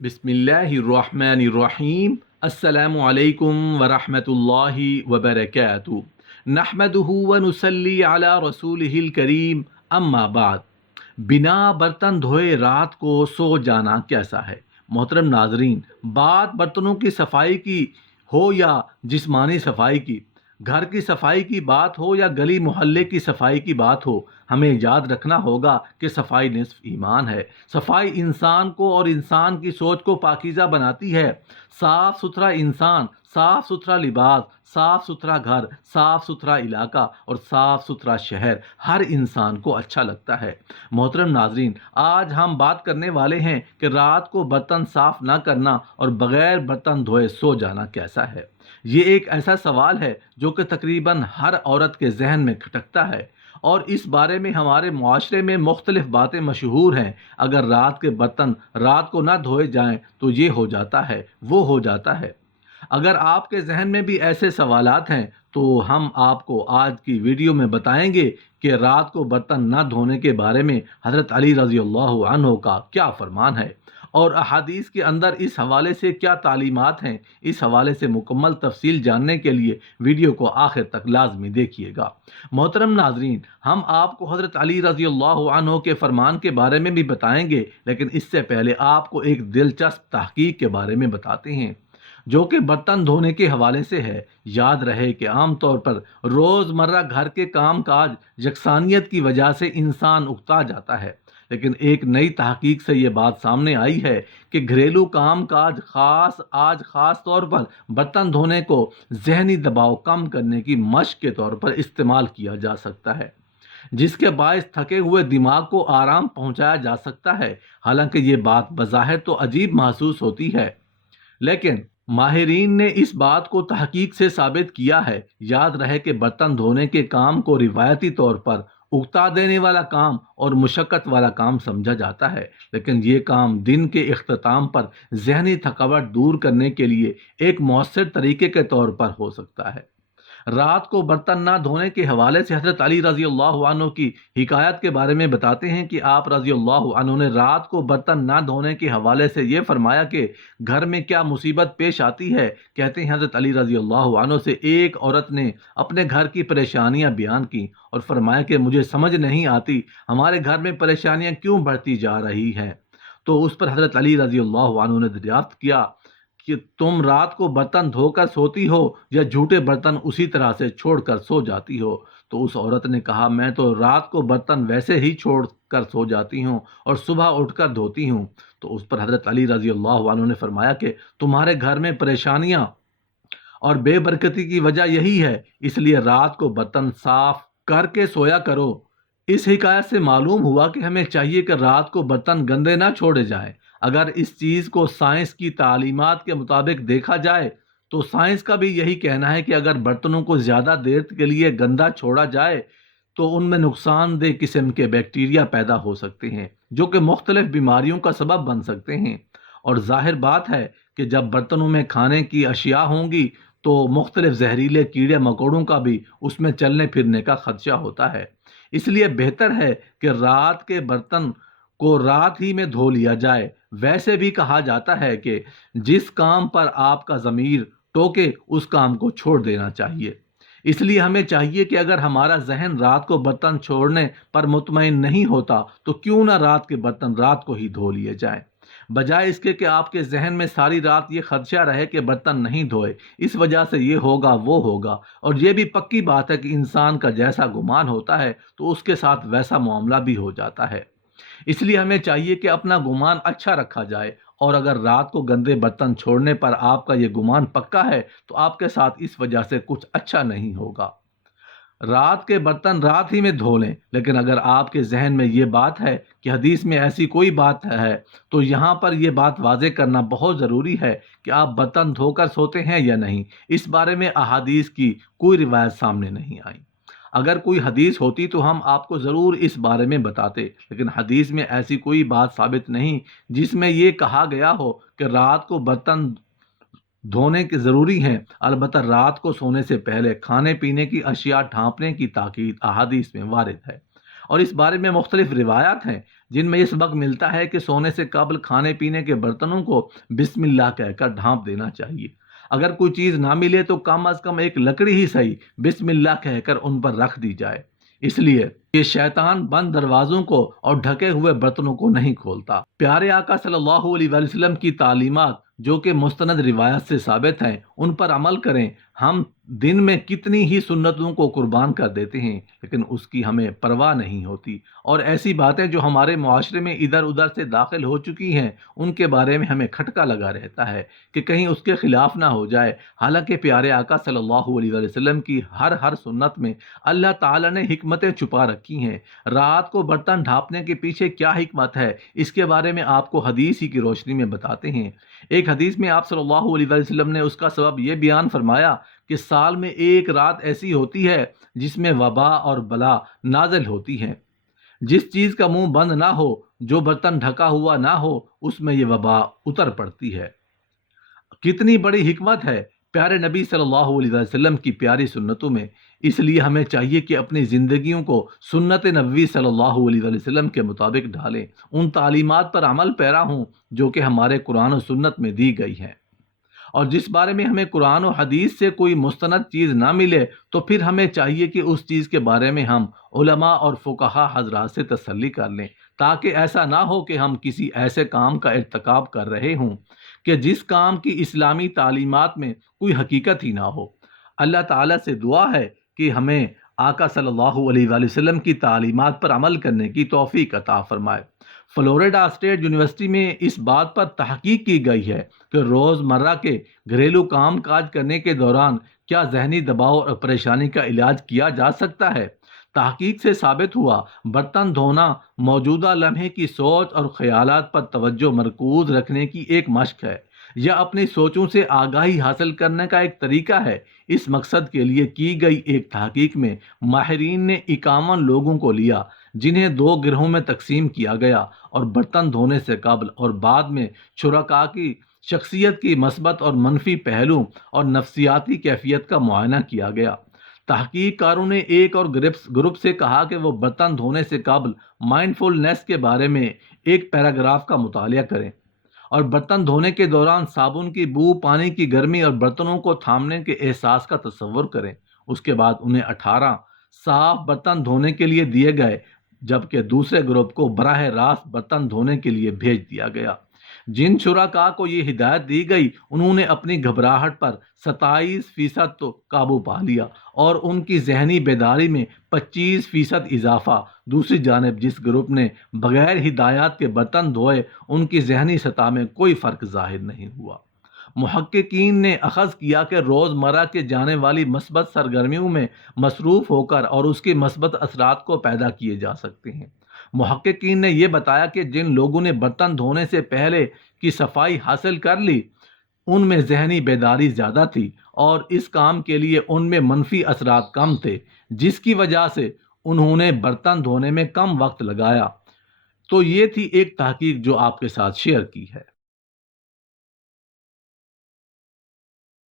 बिस्मिल्लाहिर्रहमानिर्रहीम। अस्सलामु अलैकुम वरहमतुल्लाहि वबरकातुहू। नहमदुहु व नुसल्ली अला रसूलिहिल करीम, अम्मा बाद। बिना बर्तन धोए रात को सो जाना कैसा है? मोहतरम नाजरीन, बात बर्तनों की सफाई की हो या जिस्मानी सफाई की, घर की सफाई की बात हो या गली मोहल्ले की सफाई की बात हो, हमें याद रखना होगा कि सफाई निस्फ ईमान है। सफाई इंसान को और इंसान की सोच को पाकीज़ा बनाती है। साफ सुथरा इंसान, साफ सुथरा लिबास, साफ सुथरा घर, साफ सुथरा इलाका और साफ सुथरा शहर हर इंसान को अच्छा लगता है। मोहतरम नाजरीन, आज हम बात करने वाले हैं कि रात को बर्तन साफ ना करना और बगैर बर्तन धोए सो जाना कैसा है। ये एक ऐसा सवाल है जो कि तकरीबन हर औरत के जहन में खटकता है, और इस बारे में हमारे मुआशरे में मुख्तलिफ बातें मशहूर हैं। अगर रात के बर्तन रात को ना धोए जाएं तो ये हो जाता है, वो हो जाता है। अगर आपके जहन में भी ऐसे सवालात हैं तो हम आपको आज की वीडियो में बताएंगे कि रात को बर्तन न धोने के बारे में हज़रत अली रज़ी अल्लाह अन्हु का क्या फरमान है और अहादीस के अंदर इस हवाले से क्या तालीमात हैं। इस हवाले से मुकम्मल तफसील जानने के लिए वीडियो को आखिर तक लाजमी देखिएगा। मोहतरम नाजरीन, हम आपको हज़रत अली रज़ी अल्लाह अन्हु के फरमान के बारे में भी बताएंगे, लेकिन इससे पहले आपको एक दिलचस्प तहकीक के बारे में बताते हैं जो कि बर्तन धोने के हवाले से है। याद रहे कि आम तौर पर रोज़मर्रा घर के काम काज यकसानियत की वजह से इंसान उकता जाता है, लेकिन एक नई तहकीक से ये बात सामने आई है कि घरेलू काम काज ख़ास तौर पर बर्तन धोने को जहनी दबाव कम करने की मशक के तौर पर इस्तेमाल किया जा सकता है, जिसके बायस थके हुए दिमाग को आराम पहुंचाया जा सकता है। हालांकि ये बात बज़ाहिर तो अजीब महसूस होती है, लेकिन माहिरीन ने इस बात को तहकीक से साबित किया है। याद रहे कि बर्तन धोने के काम को रिवायती तौर पर उकता देने वाला काम और मुशक्क़त वाला काम समझा जाता है, लेकिन ये काम दिन के इख्तिताम पर जहनी थकावट दूर करने के लिए एक मौसर तरीके के तौर पर हो सकता है। रात को बर्तन ना धोने के हवाले से हज़रत अली रज़ी अल्लाह अन्हु की हिकायत के बारे में बताते हैं कि आप रज़ी अल्लाह अन्हु ने रात को बर्तन ना धोने के हवाले से ये फरमाया कि घर में क्या मुसीबत पेश आती है। कहते हैं हज़रत अली रज़ी अल्लाह अन्हु से एक औरत ने अपने घर की परेशानियां बयान की और फरमाया कि मुझे समझ नहीं आती हमारे घर में परेशानियां क्यों बढ़ती जा रही हैं। तो उस पर हज़रत अली रज़ी अल्लाह अन्हु ने दरियाफ्त किया कि तुम रात को बर्तन धोकर सोती हो या झूठे बर्तन उसी तरह से छोड़कर सो जाती हो। तो उस औरत ने कहा, मैं तो रात को बर्तन वैसे ही छोड़कर सो जाती हूँ और सुबह उठकर धोती हूँ। तो उस पर हज़रत अली रज़ी अल्लाह अन्हु ने फरमाया कि तुम्हारे घर में परेशानियाँ और बेबरकती की वजह यही है, इसलिए रात को बर्तन साफ करके सोया करो। इस हिकायत से मालूम हुआ कि हमें चाहिए कि रात को बर्तन गंदे ना छोड़े जाएं। अगर इस चीज़ को साइंस की तालीमात के मुताबिक देखा जाए तो साइंस का भी यही कहना है कि अगर बर्तनों को ज़्यादा देर के लिए गंदा छोड़ा जाए तो उनमें नुकसानदेह किस्म के बैक्टीरिया पैदा हो सकते हैं जो कि मुख्तलिफ बीमारियों का सबब बन सकते हैं। और जाहिर बात है कि जब बर्तनों में खाने की अशिया होंगी तो मुख्तलिफ जहरीले कीड़े मकोड़ों का भी उसमें चलने फिरने का खदशा होता है। इसलिए बेहतर है कि रात के बर्तन को रात ही में धो लिया जाए। वैसे भी कहा जाता है कि जिस काम पर आपका ज़मीर टोके उस काम को छोड़ देना चाहिए। इसलिए हमें चाहिए कि अगर हमारा जहन रात को बर्तन छोड़ने पर मुतमईन नहीं होता तो क्यों ना रात के बर्तन रात को ही धो लिए जाएं, बजाय इसके कि आपके जहन में सारी रात ये खदशा रहे कि बर्तन नहीं धोए, इस वजह से ये होगा वो होगा। और ये भी पक्की बात है कि इंसान का जैसा गुमान होता है तो उसके साथ वैसा मामला भी हो जाता है। इसलिए हमें चाहिए कि अपना गुमान अच्छा रखा जाए, और अगर रात को गंदे बर्तन छोड़ने पर आपका ये गुमान पक्का है तो आपके साथ इस वजह से कुछ अच्छा नहीं होगा। रात के बर्तन रात ही में धो लें, लेकिन अगर आपके जहन में ये बात है कि हदीस में ऐसी कोई बात है तो यहाँ पर यह बात वाज़ेह करना बहुत ज़रूरी है कि आप बर्तन धोकर सोते हैं या नहीं। इस बारे में अहादीस की कोई रिवायत सामने नहीं आई। अगर कोई हदीस होती तो हम आपको ज़रूर इस बारे में बताते, लेकिन हदीस में ऐसी कोई बात साबित नहीं जिसमें ये कहा गया हो कि रात को बर्तन धोने के ज़रूरी हैं। अलबत्ता रात को सोने से पहले खाने पीने की अशिया ढांपने की ताकीद अहादीस में वारिद है और इस बारे में मुख्तलिफ रिवायात हैं। جن میں یہ سبق ملتا ہے کہ سونے سے قبل کھانے پینے کے برتنوں کو بسم اللہ کہہ کر ڈھانپ دینا چاہیے۔ اگر کوئی چیز نہ ملے تو کم از کم ایک لکڑی ہی صحیح بسم اللہ کہہ کر ان پر رکھ دی جائے، اس لیے کہ شیطان بند دروازوں کو اور ڈھکے ہوئے برتنوں کو نہیں کھولتا۔ پیارے آقا صلی اللہ علیہ وآلہ وسلم کی تعلیمات جو کہ مستند روایت سے ثابت ہیں، ان پر عمل کریں۔ ہم دن میں کتنی ہی سنتوں کو قربان کر دیتے ہیں، لیکن اس کی ہمیں پرواہ نہیں ہوتی، اور ایسی باتیں جو ہمارے معاشرے میں ادھر ادھر سے داخل ہو چکی ہیں ان کے بارے میں ہمیں کھٹکا لگا رہتا ہے کہ کہیں اس کے خلاف نہ ہو جائے۔ حالانکہ پیارے آقا صلی اللہ علیہ وآلہ وسلم کی ہر سنت میں اللہ تعالیٰ نے حکمتیں چھپا رکھی ہیں۔ رات کو برتن ڈھانپنے کے پیچھے کیا حکمت ہے، اس کے بارے میں آپ کو حدیث ہی کی روشنی میں بتاتے ہیں۔ ایک حدیث میں آپ صلی اللہ علیہ وآلہ وسلم نے اس کا سبب یہ بیان فرمایا کہ سال میں ایک رات ایسی ہوتی ہے جس میں وبا اور بلا نازل ہوتی ہیں۔ جس چیز کا منہ بند نہ ہو، جو برتن ڈھکا ہوا نہ ہو، اس میں یہ وبا اتر پڑتی ہے۔ کتنی بڑی حکمت ہے پیارے نبی صلی اللہ علیہ وسلم کی پیاری سنتوں میں۔ اس لیے ہمیں چاہیے کہ اپنی زندگیوں کو سنت نبوی صلی اللہ علیہ وسلم کے مطابق ڈھالیں، ان تعلیمات پر عمل پیرا ہوں جو کہ ہمارے قرآن و سنت میں دی گئی ہیں، اور جس بارے میں ہمیں قرآن و حدیث سے کوئی مستند چیز نہ ملے تو پھر ہمیں چاہیے کہ اس چیز کے بارے میں ہم علماء اور فقہا حضرات سے تسلی کر لیں، تاکہ ایسا نہ ہو کہ ہم کسی ایسے کام کا ارتکاب کر رہے ہوں کہ جس کام کی اسلامی تعلیمات میں کوئی حقیقت ہی نہ ہو۔ اللہ تعالیٰ سے دعا ہے کہ ہمیں آقا صلی اللہ علیہ وآلہ وسلم کی تعلیمات پر عمل کرنے کی توفیق عطا فرمائے۔ فلوریڈا اسٹیٹ یونیورسٹی میں اس بات پر تحقیق کی گئی ہے کہ روزمرہ کے گھریلو کام کاج کرنے کے دوران کیا ذہنی دباؤ اور پریشانی کا علاج کیا جا سکتا ہے۔ تحقیق سے ثابت ہوا برتن دھونا موجودہ لمحے کی سوچ اور خیالات پر توجہ مرکوز رکھنے کی ایک مشق ہے، یا اپنی سوچوں سے آگاہی حاصل کرنے کا ایک طریقہ ہے۔ اس مقصد کے لیے کی گئی ایک تحقیق میں ماہرین نے 51 لوگوں کو لیا جنہیں 2 گروہوں میں تقسیم کیا گیا، اور برتن دھونے سے قبل اور بعد میں شرکاء کی شخصیت کی مثبت اور منفی پہلو اور نفسیاتی کیفیت کا معائنہ کیا گیا۔ تحقیق کاروں نے ایک اور گروپ سے کہا کہ وہ برتن دھونے سے قبل مائنڈفولنس کے بارے میں ایک پیراگراف کا مطالعہ کریں، اور برتن دھونے کے دوران صابن کی بو، پانی کی گرمی اور برتنوں کو تھامنے کے احساس کا تصور کریں۔ اس کے بعد انہیں 18 صاف برتن دھونے کے لیے دیے گئے، جبکہ دوسرے گروپ کو براہ راست برتن دھونے کے لیے بھیج دیا گیا۔ جن شرکاء کو یہ ہدایت دی گئی انہوں نے اپنی گھبراہٹ پر 27% تو قابو پا لیا، اور ان کی ذہنی بیداری میں 25% اضافہ۔ دوسری جانب جس گروپ نے بغیر ہدایات کے برتن دھوئے ان کی ذہنی سطح میں کوئی فرق ظاہر نہیں ہوا۔ محققین نے اخذ کیا کہ روزمرہ کے جانے والی مثبت سرگرمیوں میں مصروف ہو کر اور اس کے مثبت اثرات کو پیدا کیے جا سکتے ہیں۔ محققین نے یہ بتایا کہ جن لوگوں نے برتن دھونے سے پہلے کی صفائی حاصل کر لی ان میں ذہنی بیداری زیادہ تھی، اور اس کام کے لیے ان میں منفی اثرات کم تھے، جس کی وجہ سے انہوں نے برتن دھونے میں کم وقت لگایا۔ تو یہ تھی ایک تحقیق جو آپ کے ساتھ شیئر کی ہے۔